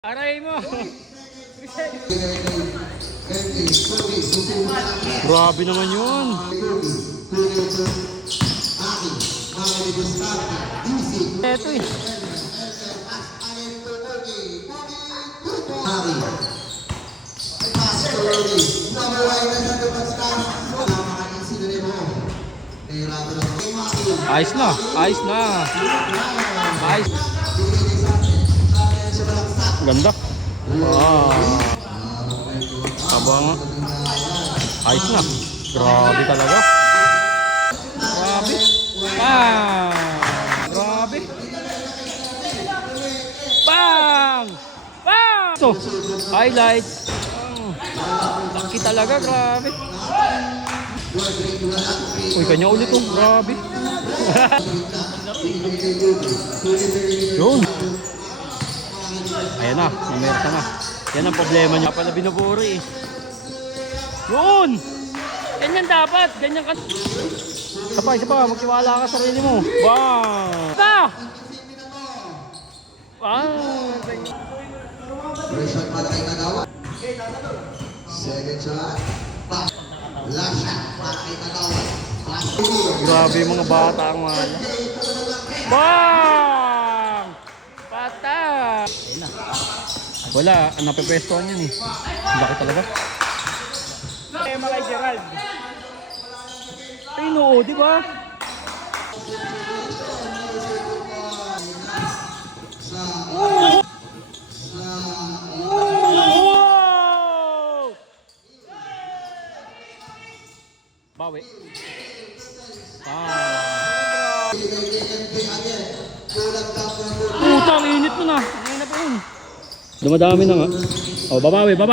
Aray mo! Grabe naman yun! Eto eh! Ayos na! Ayos na! Ayos! Ganda. Wow. Abang. Ayos na. Grabe talaga. Grabe. Grabe. Bang! Bang! So, highlights. Laki talaga, grabe. Uy, kanya ulit oh. Grabe. Yun. Ayan na, namerta na. Yan ang problema niya pala binuburi eh. Yun! Ganyan dapat, ganyan ka. Isa pa, magtiwala ka sa sarili mo. Bang! Basta! Bang! Second shot. Last shot. Grabe yung mga bata ang mahal. Bang! Pata! Ayun na. Wala, napepestuhan yan eh. Laki talaga. Malay Gerald. Ayun oo, di ba? Oh! Oh! Bawi. Putang init mo na. Init pa yun. Dumadami na nga. Oh, babawi. Bam!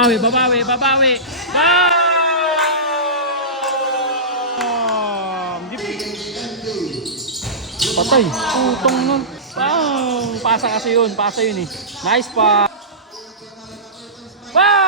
Patay. Putong na. Bang! Pasa kasi yun. Pasa yun eh. Nice pa. Bang!